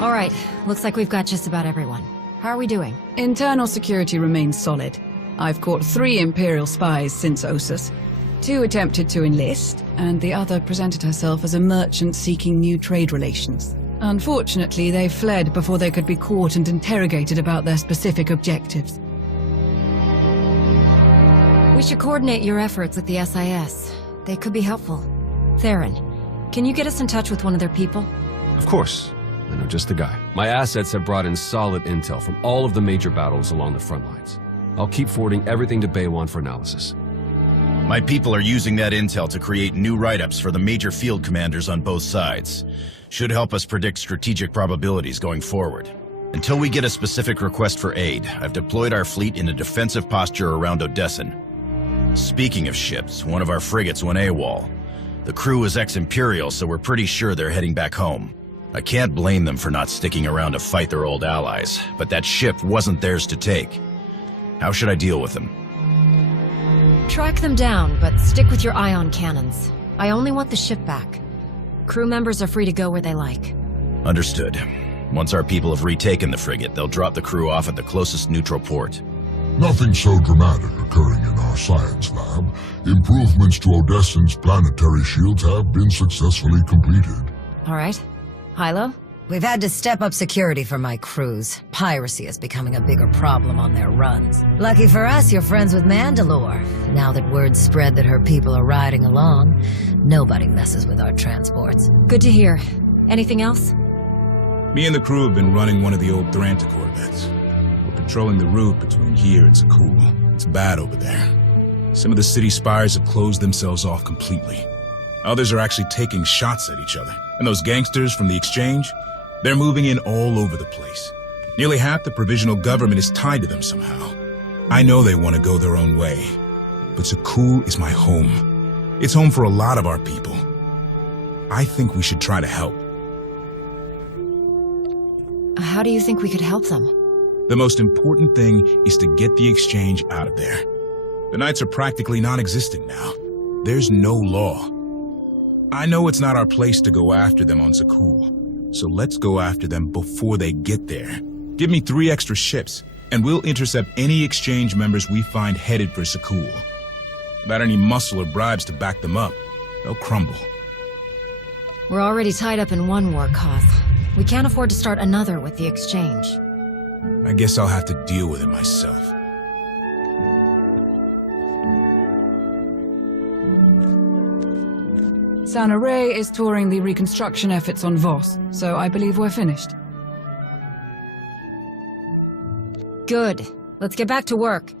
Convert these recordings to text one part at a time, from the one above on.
All right, looks like we've got just about everyone. How are we doing? Internal security remains solid. I've caught 3 Imperial spies since Ossus. 2 attempted to enlist, and the other presented herself as a merchant seeking new trade relations. Unfortunately, they fled before they could be caught and interrogated about their specific objectives. We should coordinate your efforts with the SIS. They could be helpful. Theron, can you get us in touch with one of their people? Of course. I know just the guy. My assets have brought in solid intel from all of the major battles along the front lines. I'll keep forwarding everything to Bay-1 for analysis. My people are using that intel to create new write-ups for the major field commanders on both sides. Should help us predict strategic probabilities going forward. Until we get a specific request for aid, I've deployed our fleet in a defensive posture around Odessen. Speaking of ships, one of our frigates went AWOL. The crew is ex-Imperial, so we're pretty sure they're heading back home. I can't blame them for not sticking around to fight their old allies, but that ship wasn't theirs to take. How should I deal with them? Track them down, but stick with your ion cannons. I only want the ship back. Crew members are free to go where they like. Understood. Once our people have retaken the frigate, they'll drop the crew off at the closest neutral port. Nothing so dramatic occurring in our science lab. Improvements to Odessen's planetary shields have been successfully completed. All right. Hilo? We've had to step up security for my crews. Piracy is becoming a bigger problem on their runs. Lucky for us, you're friends with Mandalore. Now that word's spread that her people are riding along, nobody messes with our transports. Good to hear. Anything else? Me and the crew have been running one of the old Thranta corvettes. We're patrolling the route between here and Sakul. It's bad over there. Some of the city spires have closed themselves off completely. Others are actually taking shots at each other. And those gangsters from the exchange? They're moving in all over the place. Nearly half the provisional government is tied to them somehow. I know they want to go their own way, but Sakul is my home. It's home for a lot of our people. I think we should try to help. How do you think we could help them? The most important thing is to get the exchange out of there. The Knights are practically non-existent now. There's no law. I know it's not our place to go after them on Sakul. So let's go after them before they get there. Give me 3 extra ships, and we'll intercept any exchange members we find headed for Sakul. Without any muscle or bribes to back them up, they'll crumble. We're already tied up in one war cause. We can't afford to start another with the exchange. I guess I'll have to deal with it myself. Sana Ray is touring the reconstruction efforts on Voss, so I believe we're finished. Good. Let's get back to work.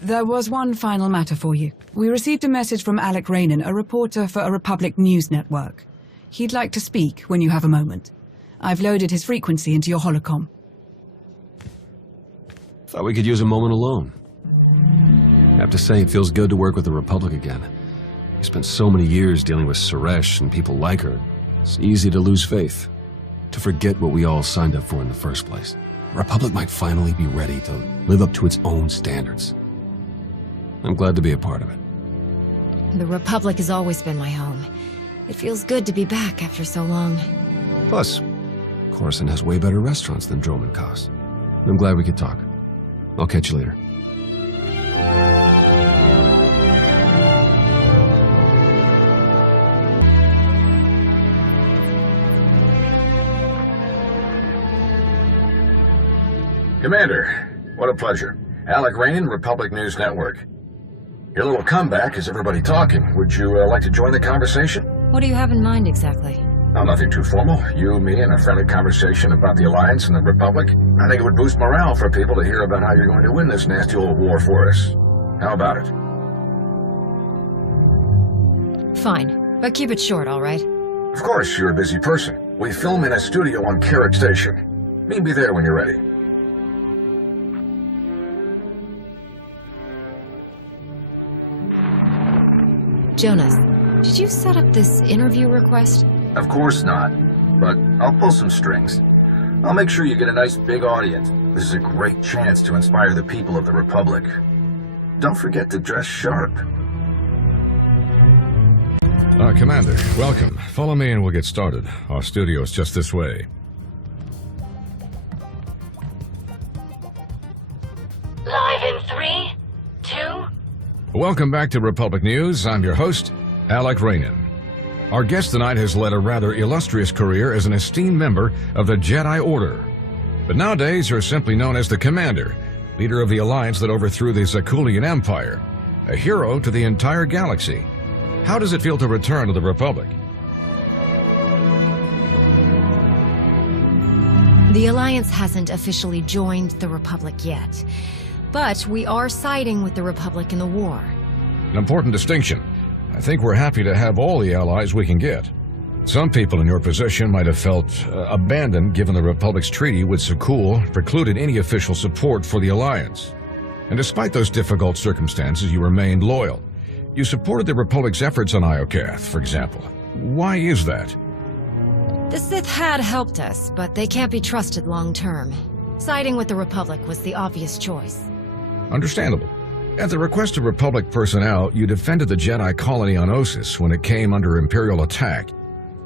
There was one final matter for you. We received a message from Alec Rainan, a reporter for a Republic news network. He'd like to speak when you have a moment. I've loaded his frequency into your holocom. Thought we could use a moment alone. I have to say, it feels good to work with the Republic again. We spent so many years dealing with Suresh and people like her. It's easy to lose faith, to forget what we all signed up for in the first place. The Republic might finally be ready to live up to its own standards. I'm glad to be a part of it. The Republic has always been my home. It feels good to be back after so long. Plus, Coruscant has way better restaurants than Droman Kos. I'm glad we could talk. I'll catch you later. Commander, what a pleasure. Alec Rainan, Republic News Network. Your little comeback has everybody talking. Would you like to join the conversation? What do you have in mind exactly? Oh, nothing too formal. You, me, and a friendly conversation about the Alliance and the Republic. I think it would boost morale for people to hear about how you're going to win this nasty old war for us. How about it? Fine, but keep it short, all right? Of course, you're a busy person. We film in a studio on Carrick Station. Meet me there when you're ready. Jonas, did you set up this interview request? Of course not, but I'll pull some strings. I'll make sure you get a nice big audience. This is a great chance to inspire the people of the Republic. Don't forget to dress sharp. Commander, welcome. Follow me and we'll get started. Our studio is just this way. Live in 3, 2... Welcome back to Republic News. I'm your host, Alec Rainan. Our guest tonight has led a rather illustrious career as an esteemed member of the Jedi Order. But nowadays you're simply known as the Commander, leader of the alliance that overthrew the Zakulian Empire, a hero to the entire galaxy. How does it feel to return to the Republic? The Alliance hasn't officially joined the Republic yet, but we are siding with the Republic in the war. An important distinction. I think we're happy to have all the allies we can get. Some people in your position might have felt abandoned given the Republic's treaty with Sakul precluded any official support for the Alliance. And despite those difficult circumstances, you remained loyal. You supported the Republic's efforts on Iokath, for example. Why is that? The Sith had helped us, but they can't be trusted long-term. Siding with the Republic was the obvious choice. Understandable. At the request of Republic personnel, you defended the Jedi colony on Ossus when it came under Imperial attack.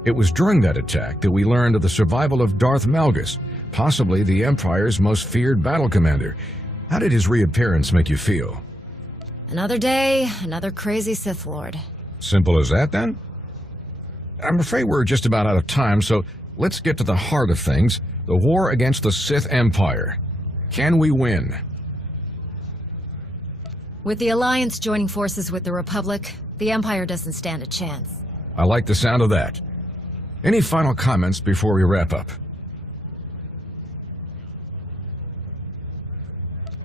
It was during that attack that we learned of the survival of Darth Malgus, possibly the Empire's most feared battle commander. How did his reappearance make you feel? Another day, another crazy Sith Lord. Simple as that, then? I'm afraid we're just about out of time, so let's get to the heart of things. The war against the Sith Empire. Can we win? With the Alliance joining forces with the Republic, the Empire doesn't stand a chance. I like the sound of that. Any final comments before we wrap up?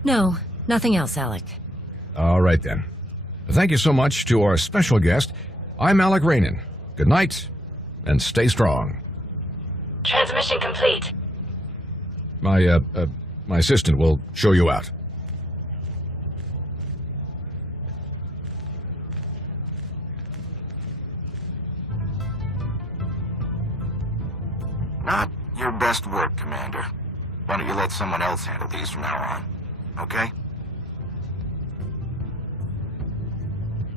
No, nothing else, Alec. All right, then. Thank you so much to our special guest. I'm Alec Rainan. Good night, and stay strong. Transmission complete. My assistant will show you out. Not your best work, Commander. Why don't you let someone else handle these from now on, okay?